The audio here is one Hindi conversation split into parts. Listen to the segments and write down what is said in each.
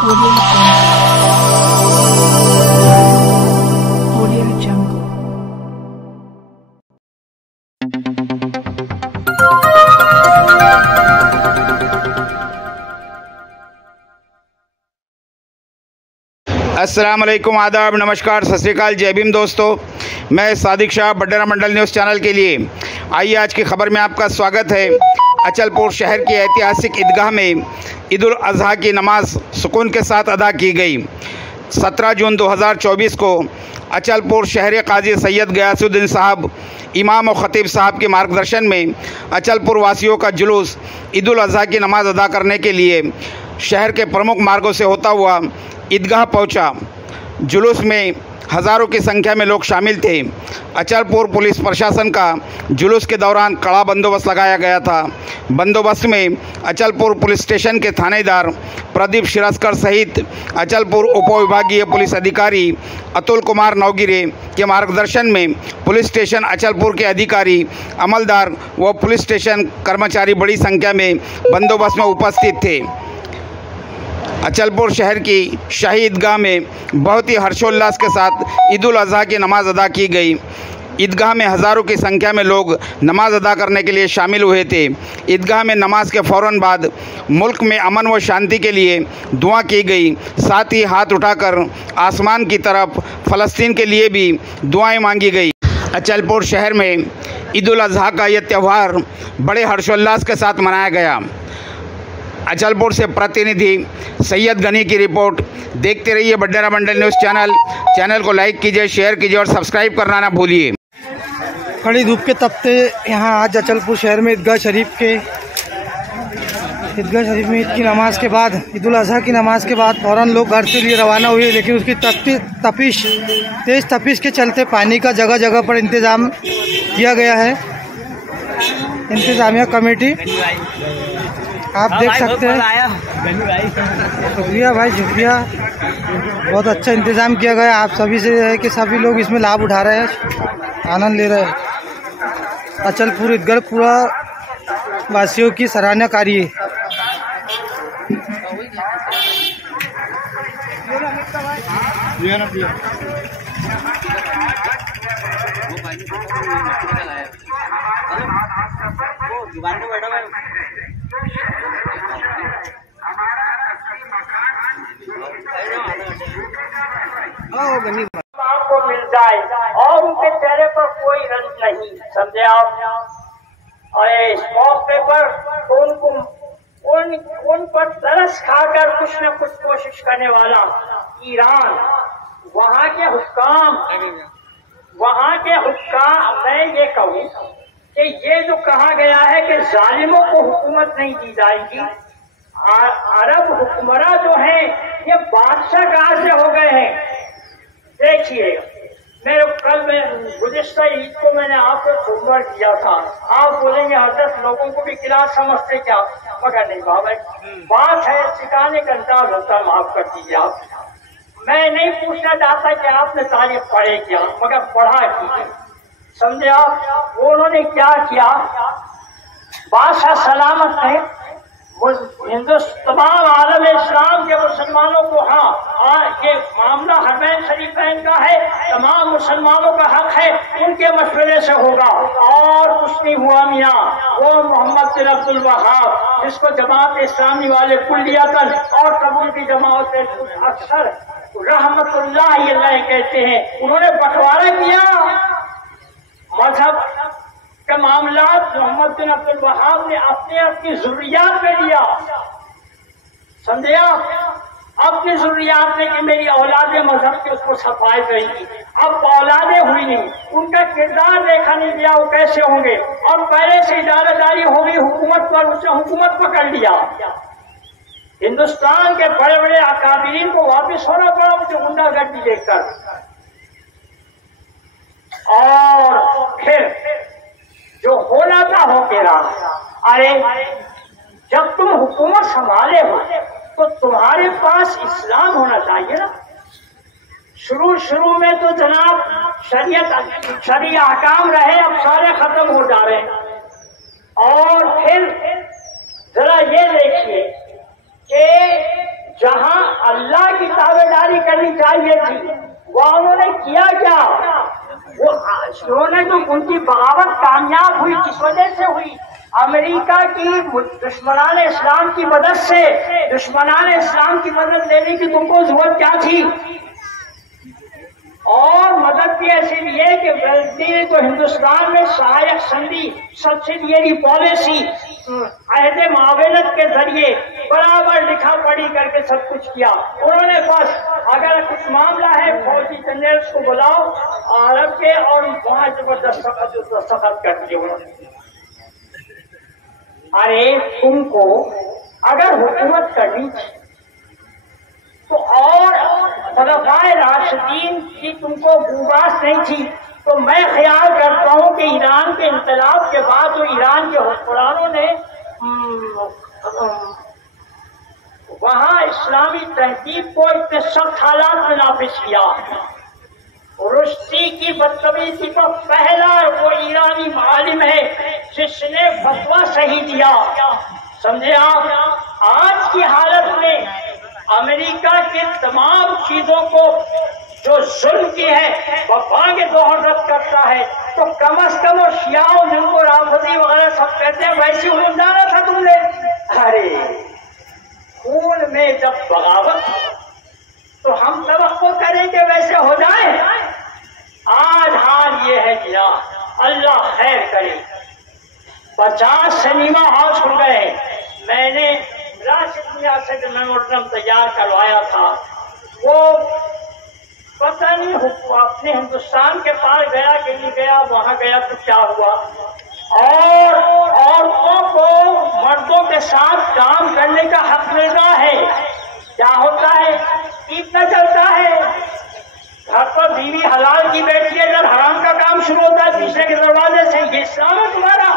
Audio Jungle. अस्सलाम वालेकुम, आदाब, नमस्कार, सत श्री अकाल, जय भीम दोस्तों। मैं सादिक शाह बड्डेरा मंडल न्यूज़ चैनल के लिए आइए आज की खबर में आपका स्वागत है। अचलपुर शहर की ऐतिहासिक ईदगाह में ईद उल अज़हा की नमाज सुकून के साथ अदा की गई। 17 जून 2024 को अचलपुर शहर काजी सैयद गयासुद्दीन साहब इमाम और ख़तीब साहब के मार्गदर्शन में अचलपुर वासियों का जुलूस ईद उल अज़हा की नमाज अदा करने के लिए शहर के प्रमुख मार्गों से होता हुआ ईदगाह पहुंचा। जुलूस में हज़ारों की संख्या में लोग शामिल थे। अचलपुर पुलिस प्रशासन का जुलूस के दौरान कड़ा बंदोबस्त लगाया गया था। बंदोबस्त में अचलपुर पुलिस स्टेशन के थानेदार प्रदीप शिरस्कर सहित अचलपुर उपविभागीय पुलिस अधिकारी अतुल कुमार नवगिरे के मार्गदर्शन में पुलिस स्टेशन अचलपुर के अधिकारी, अमलदार व पुलिस स्टेशन कर्मचारी बड़ी संख्या में बंदोबस्त में उपस्थित थे। अचलपुर शहर की शाही ईदगाह में बहुत ही हर्षोल्लास के साथ ईद उल अज़हा की नमाज अदा की गई। ईदगाह में हज़ारों की संख्या में लोग नमाज अदा करने के लिए शामिल हुए थे। ईदगाह में नमाज के फ़ौरन बाद मुल्क में अमन व शांति के लिए दुआ की गई। साथ ही हाथ उठाकर आसमान की तरफ फ़लस्तीन के लिए भी दुआएं मांगी गई। अचलपुर शहर में ईद उल अज़हा का यह त्यौहार बड़े हर्षोल्लास के साथ मनाया गया। अचलपुर से प्रतिनिधि सैयद गनी की रिपोर्ट। देखते रहिए बड्डेरा मंडल न्यूज़ चैनल को लाइक कीजिए, शेयर कीजिए और सब्सक्राइब करना ना भूलिए। कड़ी धूप के तपते यहाँ आज अचलपुर शहर में ईदगाह शरीफ में ईद की नमाज के बाद, ईद उल अज़हा की नमाज के बाद फ़ौरन लोग घर के लिए रवाना हुए। लेकिन उसकी तेज़ तपिश के चलते पानी का जगह जगह पर इंतज़ाम किया गया है। इंतज़ामिया कमेटी आप देख सकते हैं। शुक्रिया भाई, शुक्रिया, बहुत अच्छा इंतज़ाम किया गया। आप सभी से है कि सभी लोग इसमें लाभ उठा रहे हैं, आनंद ले रहे हैं। अचलपुर ईदगाह पूरा वासियों की सराहना कार्य है। आपको मिल जाए और उनके चेहरे पर कोई रंज नहीं, समझे आप। और इस मौके पर तो उन पर तरस खाकर कुछ न कुछ कोशिश करने वाला ईरान, वहाँ के हुक्काम, मैं ये कहूँ कि ये जो कहा गया है कि जालिमों को हुकूमत नहीं दी जाएगी। अरब हुक्मरान जो हैं ये बादशाह कहाँ से हो गए हैं। देखिए, मैं गुज़िश्ता ईद को मैंने आपको सोमवार किया था। आप बोलेंगे हजरत लोगों को भी क्लास समझते क्या, मगर नहीं बाबा, बात है सिखाने का अंदाज होता, माफ कर दीजिए आप। मैं नहीं पूछना चाहता कि आपने तारीफ पढ़े क्या, मगर पढ़ा कीजिए, समझे आप। उन्होंने क्या किया, बादशाह सलामत है तमाम आलम इस्लाम के मुसलमानों को। हाँ, ये मामला हरमैन शरीफैन का है, तमाम मुसलमानों का हक है, उनके मशवरे से होगा। और कुछ नहीं हुआ मियाँ, वो मोहम्मद बिन अब्दुल वहाब, जिसको जमात इस्लामी वाले कुल्लियतन और कबूल की जमात अक्सर रहमतुल्लाह अलैह कहते हैं, उन्होंने बंटवारा किया मजहब के मामलात। मोहम्मद बिन अब्दुल वहाब ने अपनी ज़ुर्रियात में लिया, समझे आप, अपनी ज़ुर्रियात में कि मेरी औलादे मजहब की उसको सफाई करेंगी। अब औलादे हुई नहीं, उनका किरदार देखा नहीं गया, वो कैसे होंगे। और पहले से इजारादारी हो गई हुकूमत पर, उसने हुकूमत पकड़ लिया। हिंदुस्तान के बड़े बड़े अकाबिरीन को वापिस होना पड़ा मुझे गुंडागर्दी देखकर। और फिर जो होना था हो के रहा। अरे जब तुम हुकूमत संभाले हो तो तुम्हारे पास इस्लाम होना चाहिए ना। शुरू में तो जनाब शरीयत अहकाम रहे, अब सारे खत्म हो जा रहे हैं। और फिर जरा ये देखिए कि जहां अल्लाह की ताबेदारी करनी चाहिए थी वह उन्होंने किया क्या? वो उन्होंने जो उनकी बगावत कामयाब हुई किस वजह से हुई? अमेरिका की दुश्मनान इस्लाम की मदद से। दुश्मनान इस्लाम की मदद लेने की तुमको जरूरत क्या थी? और मदद भी ऐसे लिए कि वेल्टी ने जो हिंदुस्तान में सहायक संधि सब्सिडियरी पॉलिसी अहदे मावेनत के जरिए बराबर लिखा पढ़ी करके सब कुछ किया उन्होंने। बस अगर कुछ मामला है फौजी जनरल को बुलाओ अरब के और वहां जबरदस्त दस्तखत कर दिए उन्होंने। अरे तुमको अगर हुकूमत करनी थी तो और खुलाफाए राशिदीन की तुमको गुबास नहीं थी। तो मैं ख्याल करता हूँ कि ईरान के इंकलाब के बाद जो ईरान के हुक्मरानों ने वहाँ इस्लामी तहजीब को इतने सख्त हालात में नाफिज किया। रुश्ती की बदतमीजी का पहला वो ईरानी मालिम है जिसने फतवा सही दिया। समझे आप? आज की हालत में अमेरिका के तमाम चीजों को जो जुल्म की है वफा के दोहर रद्द करता है तो कम अज कम वो शियाओं जिनको राफजी वगैरह सब कहते हैं वैसे उन्होंने जाना था तुमने। अरे खून में जब बगावत तो हम तवक्को करेंगे वैसे हो जाए। आज हाल ये है कि अल्लाह खैर करे 50 सिनेमा हाउस खुल गए। मैंने राशिद से जो मेमोरेंडम तैयार करवाया था वो पता नहीं अपने हिंदुस्तान के पार गया कि नहीं गया, वहां गया तो क्या हुआ। और औरतों को मर्दों के साथ काम करने का हक मिलता है। क्या होता है? इतना चलता है घर पर बीवी हलाल की बैठी है जब हराम का काम शुरू होता है तीसरे के दरवाजे से। ये इस्लाम है तुम्हारा?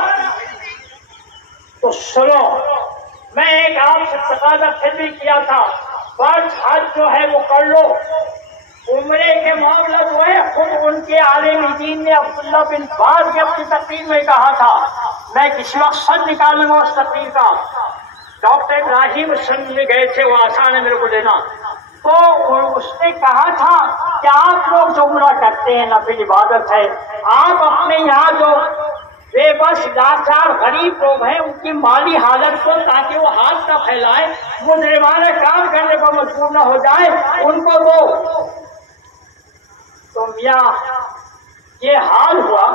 तो सुनो, मैं एक आपसे तकाजा फिर भी किया था बस हज जो है वो कर लो। उम्रे के मामला जो है खुद उनके आलिम दीन ने अब्दुल्ला बिन बाज ने अपनी तकरीर में कहा था। मैं किसी वक्त सद निकालूंगा उस तकरीर का। डॉक्टर इब्राहिम संग में गए थे, वो आसान है मेरे को लेना। तो उसने कहा था कि आप लोग जो उम्रा करते हैं नफिल इबादत है, आप अपने यहाँ जो बेबस लाचार गरीब लोग हैं उनकी माली हालत को ताकि वो हाथ न फैलाए, मुजरिमाना काम करने पर मजबूर न हो जाए, उनको दो। तो मियाँ ये हाल हुआ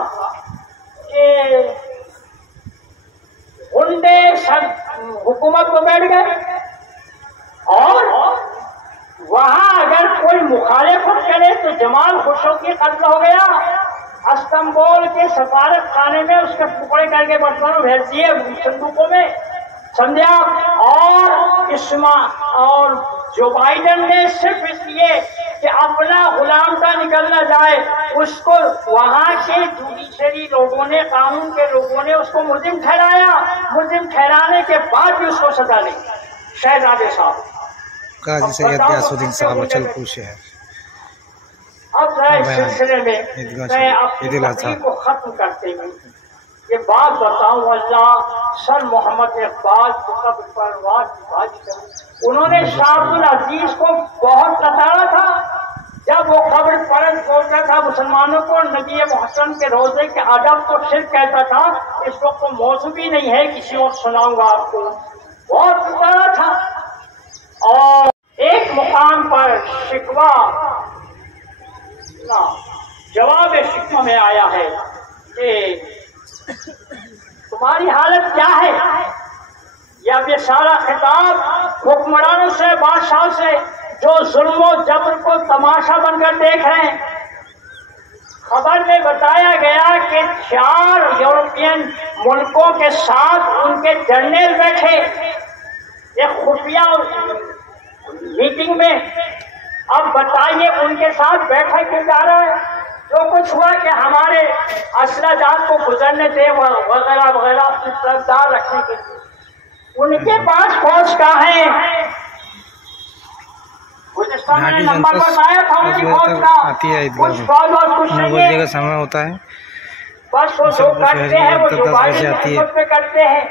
कि गुंडे सब हुकूमत में बैठ गए और वहां अगर कोई मुखालिफत करे तो जमाल खुशौकी कत्ल हो गया। इस्तांबुल के सफारत खाने में उसके टुकड़े करके बर्तनों भेज दिए संदूकों में, समझे आप। और इस्मा और जो बाइडन ने सिर्फ इसलिए कि अपना गुलाम का निकलना जाए उसको वहां के जुडिशरी लोगों ने, कानून के लोगों ने उसको मुल्जिम ठहराया। मुल्जिम ठहराने के बाद भी उसको सजा दी। शहजादे साहब काजी सैयद गयासुद्दीन साहब अचलपुर शहर। अब इस सिलसिले में मैं अपनी तकरीर को खत्म करते हुए ये बात बताऊं, अल्लाह सर मोहम्मद इकबाल उन्होंने शाह अब्दुल अजीज को बहुत लताड़ा था जब वो कब्र परस्त बोलता था मुसलमानों को नबी मोहतरम के रोजे के अदब को शिर्क कहता था। इस वक्त तो मौजूद भी नहीं है, किसी और सुनाऊंगा आपको। बहुत लताड़ा था और एक मुकाम पर शिकवा जवाब शिकवा में आया है कि तुम्हारी हालत क्या है। या ये सारा खिताब हुक्मरानों से, बादशाह से जो जुल्म जबर को तमाशा बनकर देख रहे हैं। खबर में बताया गया कि 4 यूरोपियन मुल्कों के साथ उनके जनरल बैठे एक खुफिया मीटिंग में। अब बताइए उनके साथ बैठा क्यों जा रहा है? जो कुछ हुआ कि हमारे असलाजात को गुजरने थे वगैरह वगैरह अपनी तरफदार रखने के लिए। उनके पास फौज का है, गुलिस्तान में नंबर बताया था उनकी फौज का, कुछ फौज और कुछ नहीं है। समय होता है बस वो जो करते हैं वो जो पे करते हैं,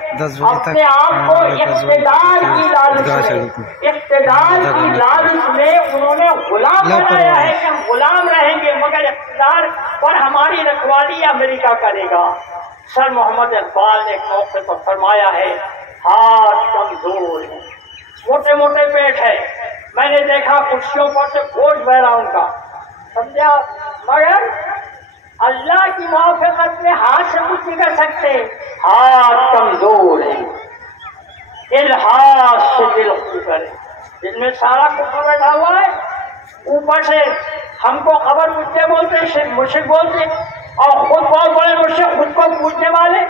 अपने आप को इख्तिदार की लालच में उन्होंने गुलाम बनाया है कि हम गुलाम रहेंगे, मगर इख्तिदार पर हमारी रखवाली अमेरिका करेगा। सर मोहम्मद इकबाल ने एक मौके पर फरमाया है, हाथ कमजोर है, मोटे मोटे पेट है, मैंने देखा कुर्सियों पर से बोझ बह रहा उनका, समझा, मगर अल्लाह की मुआफ़क़त में हाथ से कुछ नहीं कर सकते, हाथ कमजोर है, इल्हास से दिल खुकर है, दिल में सारा कुफर बैठा हुआ है, ऊपर से हमको खबर पूछते बोलते, मुश्रिक बोलते, और खुद बहुत बड़े मुश्रिक, खुद को पूछने वाले,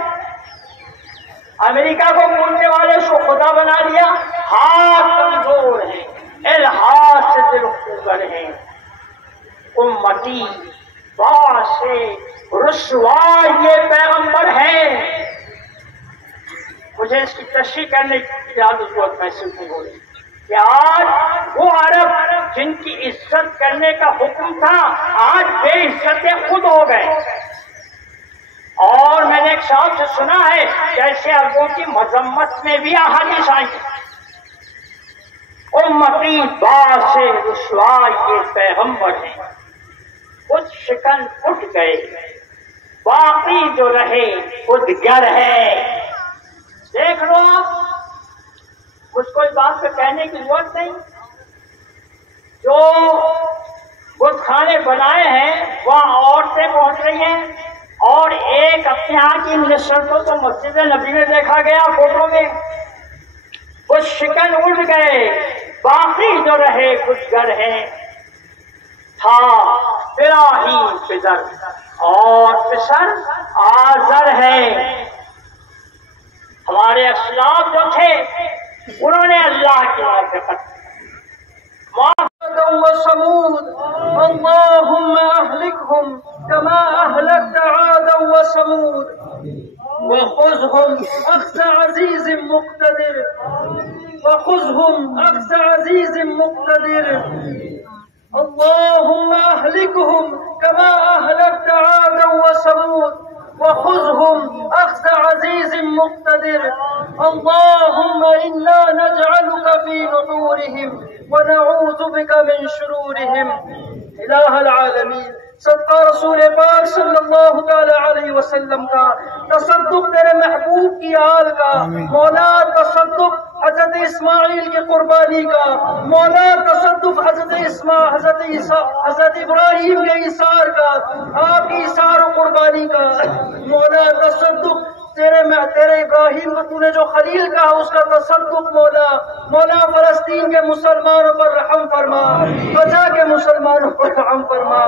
अमेरिका को पूछने वाले उसको खुदा बना दिया। हाथ कमजोर है, इल्हास से दिल खुकर है, उम्मती से रुस्वा ये पैगंबर है। मुझे इसकी तशरीह करने की जरूरत महसूस नहीं हो रही कि आज वो अरब जिनकी इज्जत करने का हुक्म था, आज बेइज्जतें खुद हो गए। और मैंने एक साहब से सुना है जैसे अरबों की मजम्मत में भी अहादीस आई, उम्मती से रुस्वा ये पैगंबर है, कुछ शिकन उठ गए, बाकी जो रहे खुदगर है। देख लो, मुझको इस बात पे कहने की जरूरत नहीं, जो बुत खाने बनाए हैं वहाँ औरतें पहुंच रही हैं, और एक अपने यहाँ की मिनिस्टर को तो मस्जिद नबी में देखा गया फोटो में, कुछ शिकन उड़ गए, बाकी जो रहे खुदगर है, था इब्राहीम पितर और पिसर आजर है। हमारे असलाफ जो थे उन्होंने अल्लाह की मुआफ़क़त समूद, अल्लाहुम्मा अहलिकहुम कमा अहलकत आद व समूद वख़ुज़हुम अख़्ज़ अज़ीज़ मुक़्तदिर वख़ुज़हुम अख़्ज़ अज़ीज़ मुक़्तदिर अल्लाहुम्मा अहलिकहुम कमा अहलकत आद व समूद वख़ुज़हुम अख़्ज़ अज़ीज़ मुक़्तदिर अल्लाहुम्मा इन्ना नजअलुका फ़ी नुहूरिहिम व नऊज़ु बिका मिन शुरूरिहिम। इलाहल आलमीन, सदका रसूल पाक सल्लल्लाहु अलैहि वसल्लम का, तसद्दुक तेरे महबूब की आल का, मौला तसद्दुक हजरत इस्माइल की कुर्बानी का, मौला तसद्दुक हजरत इब्राहिम के इसार का, आपकी इसार और कुर्बानी का, मौला तसद्दुक तेरे इब्राहिम को तूने जो खलील कहा उसका तसद्दुक मौला फलस्तीन के मुसलमानों पर रहम फरमा, गजा के मुसलमानों पर रहम फरमा।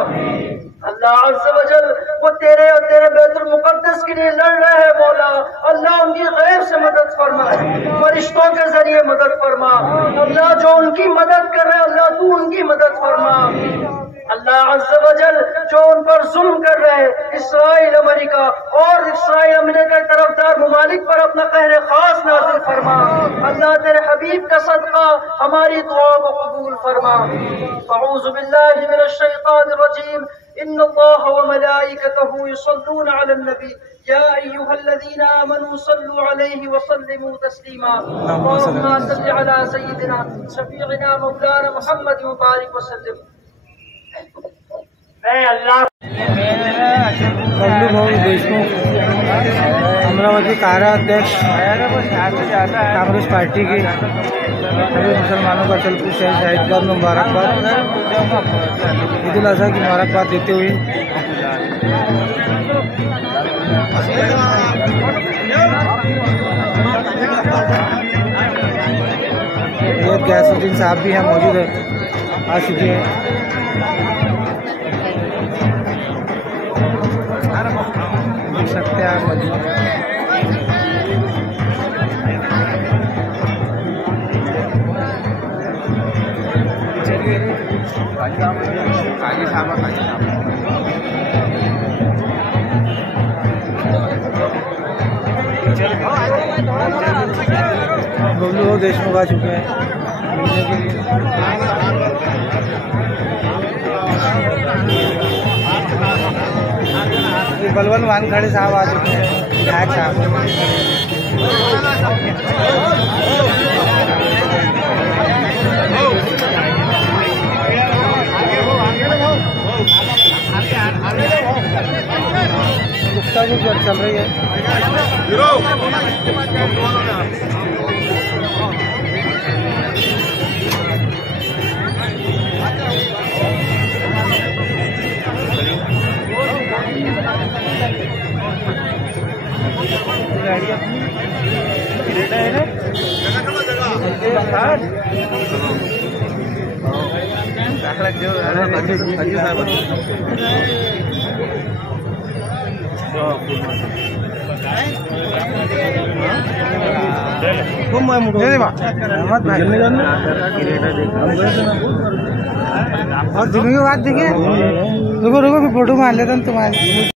अल्लाह अज़्ज़ व जल वो तेरे और तेरे बैतुल मुक़द्दस के लिए लड़ रहे हैं मौला, अल्लाह उनकी गैब से मदद फरमा, फरिश्तों के जरिए मदद फरमा, अल्लाह जो उनकी मदद कर रहे अल्लाह तू उनकी मदद फरमा। अल्लाह अज़्ज़ व जल जो उन पर जुल्म कर रहे इसराइल अमेरिका और इसराइल अमेरिका के तरफदार मुमालिक पर अपना कहर खास नाज़िल फरमा। अल्लाह तेरे हबीब का सदका हमारी दुआ को कबूल फरमा। अऊज़ु बिल्लाहि मिनश शैतानिर रजीम, इन्नल्लाह व मलाइकतहु युसल्लूना अलन नबी या अय्युहल्लज़ीना आमनू सल्लु अलैहि व सल्लिमू तस्लीमा। अल्लाहुम्मा सल्लि अला सय्यिदिना शफीइना मौलाना मुहम्मद व बारिक व सल्लिम। बबलू भाऊ देशमुख अमरावती कार्याध्यक्ष कांग्रेस पार्टी की सभी मुसलमानों का अचलपुर शहर शाहिदगाह में मुबारकबाद, ईद उल अज़हा की मुबारकबाद देते हुए गैसुद्दीन साहब भी यहाँ मौजूद है, आ चुके हैं। देख सकते हैं आप मौजूद बबलू देशमुख आ चुके हैं बलवंत वानखड़े साहब आ चुके हैं, विधायक साहब। गुप्ता जी चल रही है। और दिन के बाद देखिए, रुको रुको फोटो मान लेता हूँ तुम्हारे।